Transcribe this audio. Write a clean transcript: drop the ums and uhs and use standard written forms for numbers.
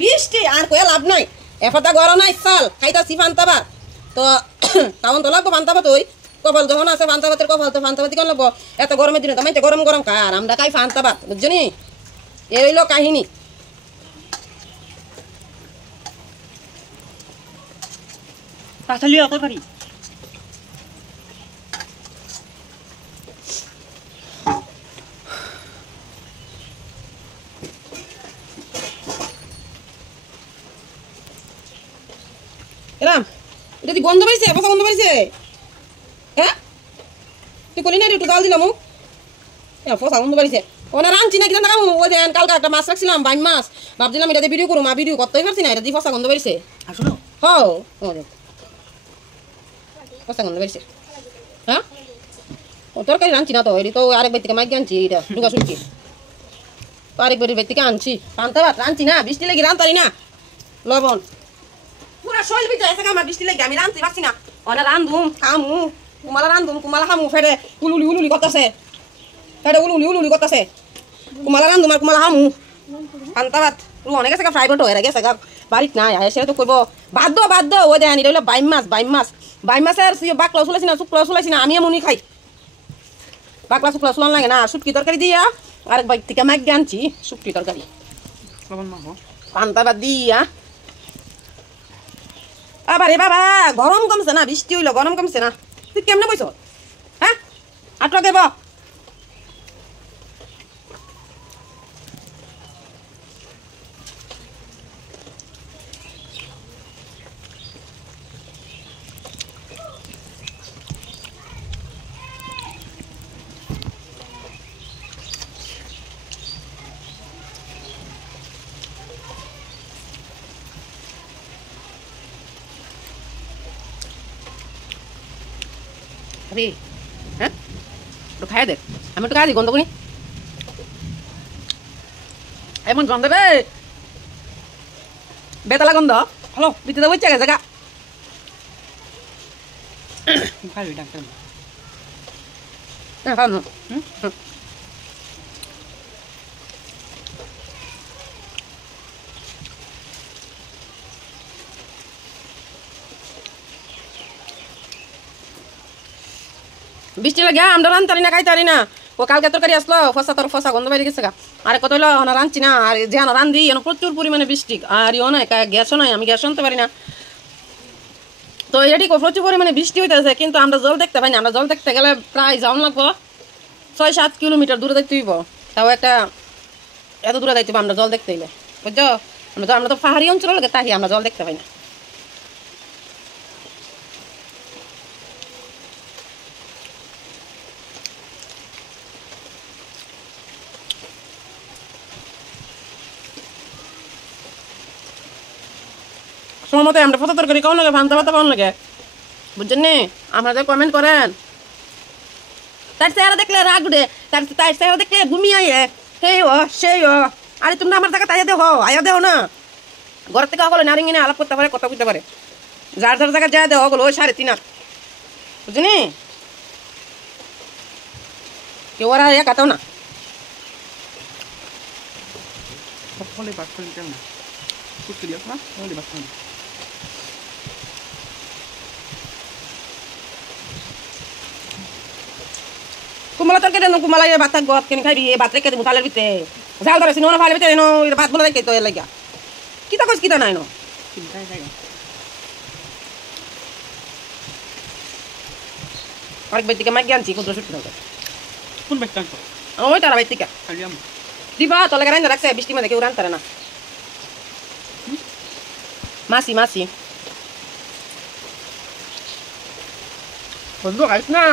বৃষ্টি আর কয়ে লাভ নাই এফাতা গরম নাই চল খাইতাছি ফান্তা ভাত তো তাও তো লাগবো ফান্তা ভাত ওই কপাল যখন আছে ফান্তা ভাতের কপাল তো ফান্তা ভাত কেন লাগবো এত গরমের দিনে তো মাইতে গরম গরম খার আমরা খাই ফান্তা ভাত বুঝছো নি এই হইলো কাহিনী তাহলে অত পারি এরাম এটা কি গন্ধ পাইছে পচা গন্ধ পাইছে হ্যাঁ তুই কলি না একটু গাল দিলাম পচা গন্ধ পাইছে ওনা রাঁধছি না কিনা কামু ওই দেন কালকে একটা মাছ রাখছিলাম বাইম মাছ ভাবছিলাম এটা দিয়ে ভিডিও করুম আর ভিডিও করতেই পারছি না এটা দিয়ে পচা গন্ধ পাইছে আসলো হও পচা গন্ধ পাইছে হ্যাঁ ও তরকারি রাঁধছি না তো এটি তো আরেক বাড়ি থেকে মাইকে আনছি এটা ডুগা শুনছি তো আরেক বাড়ির বাড়ি থেকে আনছি পান্তা ভাত রাঁধছি না বৃষ্টি লেগে রাঁধতারি না লবণ পুরা শৈল ভিতরে আছে আমার বৃষ্টি লেগে আমি রাঁধতে পারছি না অনা রাঁধুম খামু কুমালা খামু ফেরে উলুলি করতেছে ফেরে উলুলি করতেছে কুমালা রাঁধুম আর কুমালা খামু পান্তা ভাত অনেক গেছে ফ্রাই বট হয়ে গেছে বাড়িত নাই সেটা তো করবো বাদ দো ওই দেয় এটা হলো বাইম মাছের বাকলা চলাইছি না শুক্লা চলাইছি না আমি এমনই খাই বাকলা শুক্লা চলান লাগে না শুটকি তরকারি দিয়া আরেক বাইক থেকে মাইক আনছি শুটকি তরকারি পান্তা ভাত দিয়া আবার এ বাবা গরম কমছে না বৃষ্টি হইলো গরম কমছে না তুই কেমনে বইছ হ্যাঁ আটটা দেব আরে হ্যাঁ একটু খাই দেখ আমি একটু খাই দিই গন্ধ করি এমন গন্ধ রে বেতালা গন্ধ হ্যালো বিতে বইছে গেছে গা খাই ডাক্তার হ্যাঁ খাও বৃষ্টি লাগে আমরা রান্তারি না খাইতারি না ও কালকে তরকারি আসলো ফসা গন্ধ বাইরে গেছে গা আর কত হইলো না রাঁধছি না আর যে না রান্ধি এনে প্রচুর পরিমাণে বৃষ্টি আর ইও নাই গ্যাসও নাই আমি গ্যাস আনতে পারি না তো এটি প্রচুর পরিমাণে বৃষ্টি হইতেছে কিন্তু আমরা জল দেখতে পাই না আমরা জল দেখতে গেলে প্রায় যাওয়ান লাগবো 6-7 কিলোমিটার দূরে দেখতে হইব তাও একটা এত দূরে যাইতে আমরা জল দেখতে হইলে বুঝছো আমরা তো পাহাড়ি অঞ্চল লাগে তাই আমরা জল দেখতে পাই না সময় মতো আমরা ফটো তরকারি কেমন লাগে ভান্তা ভাতা কেমন লাগে বুঝছেন নি আপনাদের কমেন্ট করেন তার চেহারা দেখলে রাগ উঠে তার চেহারা দেখলে ঘুমিয়ে আইয়ে সেই ও সেই ও আরে তোমরা আমার টাকা তাইয়া দেও আয়া দেও না ঘর থেকে সকলে নারিং এনে আলাপ করতে পারে কথা বলতে পারে যার যার জায়গায় যা দেও ওগুলো ওই 3.5 বুঝলি কেউ আর এক আতাও না সকলে বাস করেন কেমন কুচকি দিও না সকলে বাস করেন কুমলা তরকারি নো কুমলা ভাত থাকবো কেন খাইবি এই ভাত রেখে দেবো থালের ভিতরে ঝাল ধরেছি নো ফালের ভিতরে নো ভাত বলে রেখে তো এর লাগিয়া কিতা কইস কিতা নাই নো আরেক বাইর থেকে মাইক আনছি কুদ্র ছুটি কোন ব্যাগটা আনছো ওই তারা বাইর থেকে খালি আমি দিবা তলে গাড়ি রাখছে বৃষ্টি মধ্যে কেউ রান্তারে না মাসি বন্ধু খাইছ না